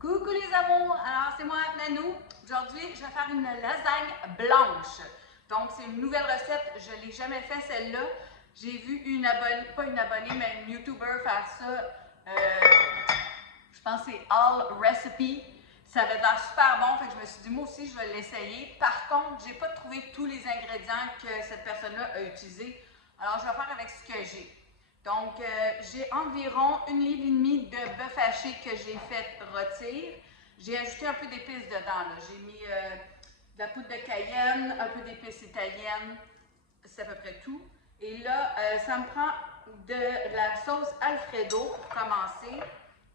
Coucou les amours, alors c'est moi Nanou. Aujourd'hui, je vais faire une lasagne blanche. Donc c'est une nouvelle recette, je ne l'ai jamais fait celle-là. J'ai vu une abonnée, pas une abonnée, mais une YouTuber faire ça. Je pense que c'est All Recipe. Ça avait l'air super bon, fait que je me suis dit moi aussi je vais l'essayer. Par contre, j'ai pas trouvé tous les ingrédients que cette personne-là a utilisés. Alors je vais faire avec ce que j'ai. Donc, j'ai environ 1,5 livre de bœuf haché que j'ai fait rôtir. J'ai ajouté un peu d'épices dedans. J'ai mis de la poudre de cayenne, un peu d'épices italiennes. C'est à peu près tout. Et là, ça me prend de la sauce Alfredo pour commencer.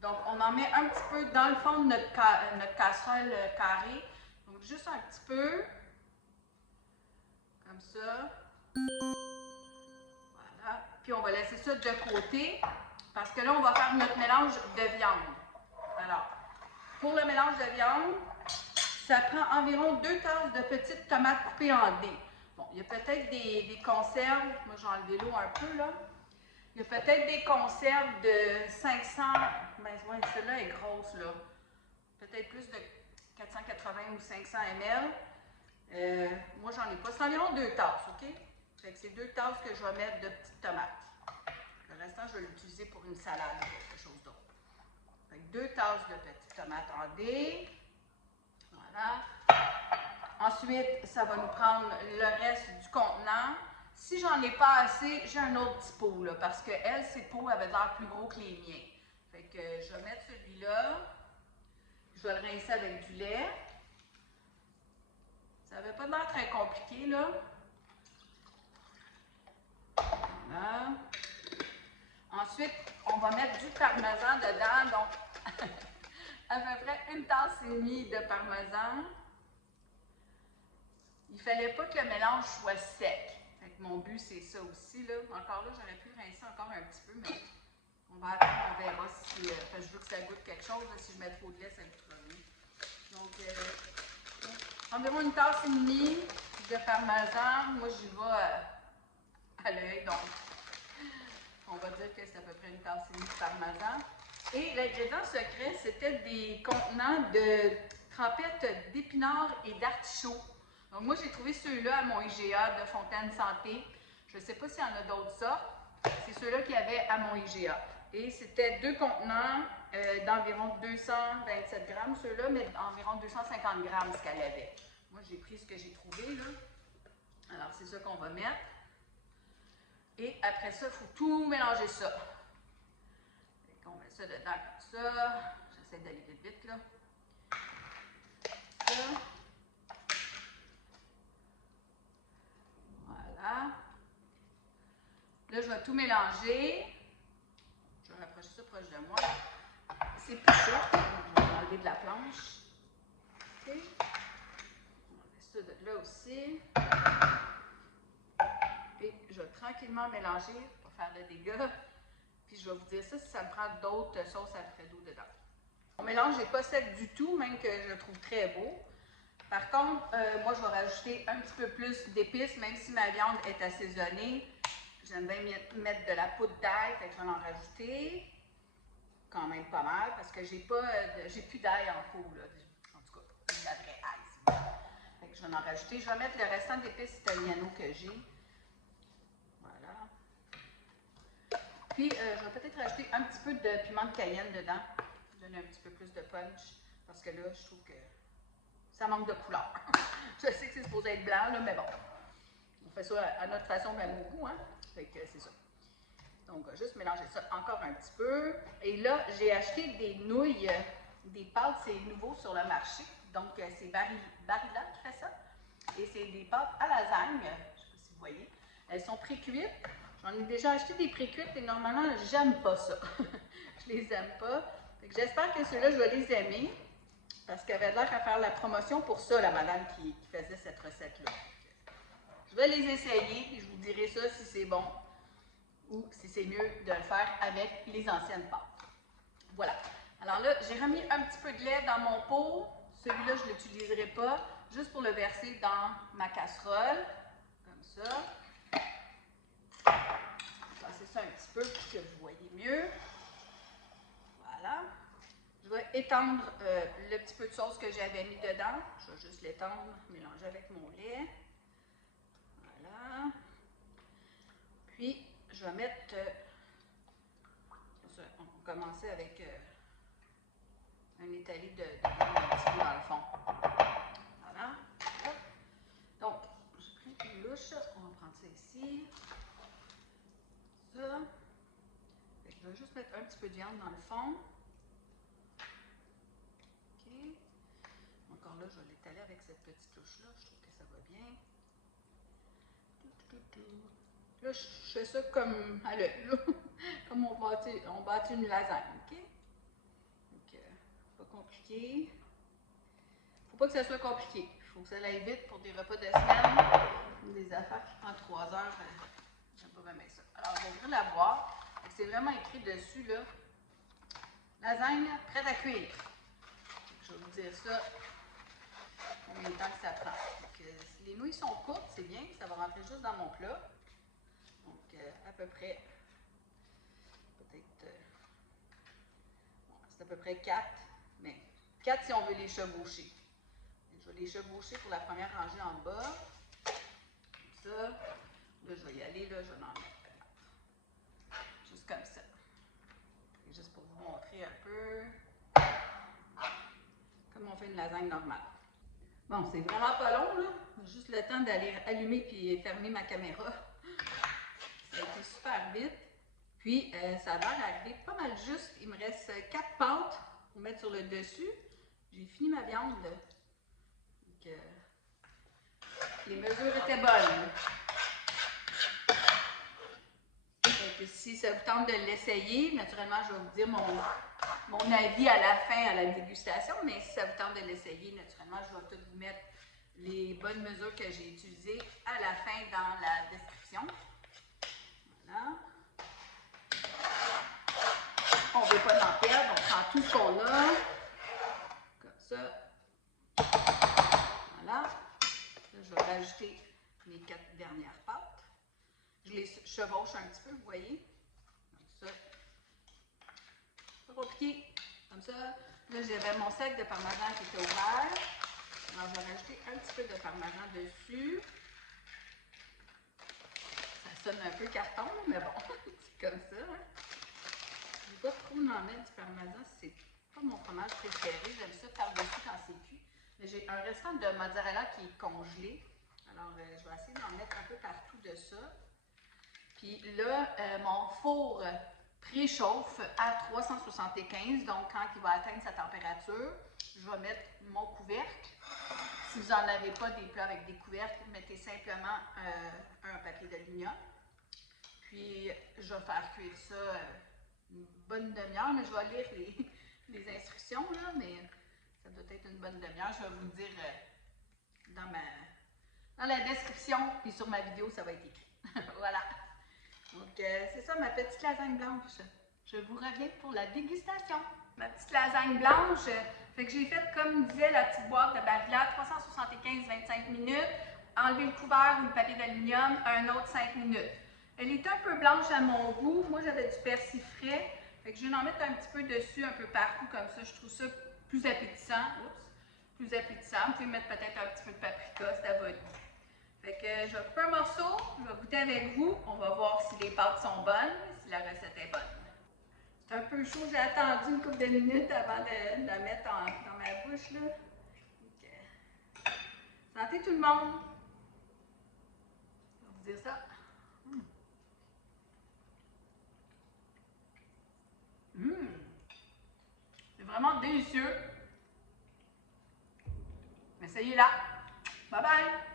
Donc, on en met un petit peu dans le fond de notre casserole carrée. Donc, juste un petit peu. Comme ça. Voilà. Puis on va laisser ça de côté parce que là, on va faire notre mélange de viande. Alors, pour le mélange de viande, ça prend environ 2 tasses de petites tomates coupées en dés. Bon, il y a peut-être des conserves. Moi, j'ai enlevé l'eau un peu, là. Il y a peut-être des conserves de 500. Ben, ouais, celle-là est grosse, là. Peut-être plus de 480 ou 500 ml. Moi, j'en ai pas. C'est environ 2 tasses, OK? Fait que c'est 2 tasses que je vais mettre de petites tomates. Le restant, je vais l'utiliser pour une salade ou quelque chose d'autre. Fait que 2 tasses de petites tomates en dés. Voilà. Ensuite, ça va nous prendre le reste du contenant. Si j'en ai pas assez, j'ai un autre petit pot, là, parce que elle, ses pots avaient l'air plus gros que les miens. Fait que je vais mettre celui-là. Je vais le rincer avec du lait. Ça n'avait pas l'air très compliqué, là. Voilà. Ensuite, on va mettre du parmesan dedans, donc à peu près 1 tasse et demie de parmesan. Il ne fallait pas que le mélange soit sec. Fait que mon but, c'est ça aussi, là. Encore là, j'aurais pu rincer encore un petit peu, mais on va attendre, on verra si... je veux que ça goûte quelque chose. Là, si je mets trop de lait, ça goûtera rien. Donc, environ 1 tasse et demie de parmesan. Moi, j'y vais à l'œil, donc on va dire que c'est à peu près 1 tasse et demie de parmesan. Et l'ingrédient secret, c'était des contenants de trempettes d'épinards et d'artichauts. Donc moi, j'ai trouvé ceux-là à mon IGA de Fontaine Santé. Je ne sais pas s'il y en a d'autres sortes. C'est ceux-là qu'il y avait à mon IGA. Et c'était 2 contenants d'environ 227 grammes, ceux-là, mais environ 250 grammes ce qu'elle avait. Moi, j'ai pris ce que j'ai trouvé, là. Alors, c'est ça qu'on va mettre. Et après ça, il faut tout mélanger ça. On met ça dedans comme ça. J'essaie d'aller vite vite, là. Ça. Voilà. Là, je vais tout mélanger. Je vais rapprocher ça proche de moi. C'est plus chaud. Je vais enlever de la planche. OK. On va mettre ça de là aussi. Et je vais tranquillement mélanger pour faire le dégât. Puis je vais vous dire ça si ça me prend d'autres sauces Alfredo dedans. Mon mélange n'est pas sec du tout, même que je le trouve très beau. Par contre, moi, je vais rajouter un petit peu plus d'épices, même si ma viande est assaisonnée. J'aime bien mettre de la poudre d'ail, fait que je vais en rajouter quand même pas mal, parce que j'ai plus d'ail en pot, là. En tout cas, de la vraie ail, si vous voulez. Fait que je vais en rajouter. Je vais mettre le restant d'épices italiano que j'ai. Voilà. Puis, je vais peut-être rajouter un petit peu de piment de Cayenne dedans. Donner un petit peu plus de punch, parce que là, je trouve que ça manque de couleur. Je sais que c'est supposé être blanc, là, mais bon. On fait ça à notre façon, même au goût, hein? Fait que c'est ça. Donc, on va juste mélanger ça encore un petit peu. Et là, j'ai acheté des nouilles, des pâtes, c'est nouveau sur le marché. Donc, c'est Barilla qui fait ça. Et c'est des pâtes à lasagne. Je ne sais pas si vous voyez. Elles sont pré-cuites. J'en ai déjà acheté des pré-cuites et normalement, j'aime pas ça. Je les aime pas. J'espère que ceux-là, je vais les aimer. Parce qu'elle avait l'air à faire la promotion pour ça, la madame qui faisait cette recette-là. Je vais les essayer et je vous dirai ça si c'est bon ou si c'est mieux de le faire avec les anciennes pâtes. Voilà. Alors là, j'ai remis un petit peu de lait dans mon pot. Celui-là, je ne l'utiliserai pas, juste pour le verser dans ma casserole. Comme ça. Je vais passer ça un petit peu pour que vous voyez mieux. Voilà. Je vais étendre le petit peu de sauce que j'avais mis dedans. Je vais juste l'étendre, mélanger avec mon lait. Voilà. Puis, je vais mettre... on va commencer avec un étalé de viande un petit peu dans le fond. Voilà. Hop. Donc, j'ai pris une louche. On va prendre ça ici. Ça. Je vais juste mettre un petit peu de viande dans le fond. OK. Encore là, je vais l'étaler avec cette petite touche-là. Je trouve que ça va bien. Là, je fais ça comme à l'œil, comme on bâtit une lasagne, OK? Donc, pas compliqué. Faut pas que ça soit compliqué. Il faut que ça aille vite pour des repas de semaine. Des affaires qui prennent 3 heures, j'aime pas vraiment ça. Alors, je vais ouvrir la boîte. C'est vraiment écrit dessus, là, lasagne prête à cuire. Je vais vous dire ça, combien de temps que ça prend. Donc, si les nouilles sont courtes, c'est bien, ça va rentrer juste dans mon plat. Donc, à peu près, peut-être, bon, c'est à peu près 4, mais 4 si on veut les chevaucher. Je vais les chevaucher pour la première rangée en bas. Comme ça. Là, je vais y aller, là, je vais en mettre. Juste comme ça. Et juste pour vous montrer un peu comme on fait une lasagne normale. Bon, c'est vraiment pas long, là. Juste le temps d'aller allumer puis fermer ma caméra. Ça a été super vite. Puis, ça a l'air d'arriver pas mal juste. Il me reste 4 pâtes pour mettre sur le dessus. J'ai fini ma viande. Donc, les mesures étaient bonnes. Donc, si ça vous tente de l'essayer, naturellement, je vais vous dire mon avis à la fin, à la dégustation, mais si ça vous tente de l'essayer, naturellement, je vais tout vous mettre les bonnes mesures que j'ai utilisées à la fin dans la description. Voilà. On ne veut pas en perdre, on prend tout ce qu'on a, comme ça. Voilà. Là, je vais rajouter mes 4 dernières pâtes. Je les chevauche un petit peu, vous voyez. Comme ça. Pas compliqué. Comme ça. Là, j'avais mon sac de parmesan qui était ouvert. Alors, je vais rajouter un petit peu de parmesan dessus. Ça sonne un peu carton, mais bon, c'est comme ça. Hein? Je ne vais pas trop en mettre du parmesan, c'est pas mon fromage préféré. J'aime ça par-dessus quand c'est cuit. Mais j'ai un restant de mozzarella qui est congelé. Alors, je vais essayer d'en mettre un peu partout de ça. Puis là, mon four préchauffe à 375. Donc, quand il va atteindre sa température, je vais mettre mon couvercle. Si vous n'en avez pas des plats avec des couvercles, mettez simplement un papier d'aluminium. Puis, je vais faire cuire ça une bonne demi-heure, mais je vais lire les instructions, là, mais ça doit être une bonne demi-heure. Je vais vous dire dans la description, puis sur ma vidéo, ça va être écrit. Voilà. Donc, c'est ça ma petite lasagne blanche. Je vous reviens pour la dégustation. Ma petite lasagne blanche, fait que j'ai fait comme disait la petite boîte de Barilla, 375-25 minutes, enlever le couvert ou le papier d'aluminium, un autre 5 minutes. Elle est un peu blanche à mon goût. Moi, j'avais du persil frais. Fait que je vais en mettre un petit peu dessus, un peu partout, comme ça. Je trouve ça plus appétissant. Oups, plus appétissant. Vous pouvez mettre peut-être un petit peu de paprika, c'est à votre goût. Fait que je vais couper un morceau, je vais goûter avec vous. On va voir si les pâtes sont bonnes, si la recette est bonne. C'est un peu chaud, j'ai attendu une couple de minutes avant de la mettre dans ma bouche, là. Donc, santé tout le monde! Je vais vous dire ça. C'est vraiment délicieux. Essayez-la. Bye bye!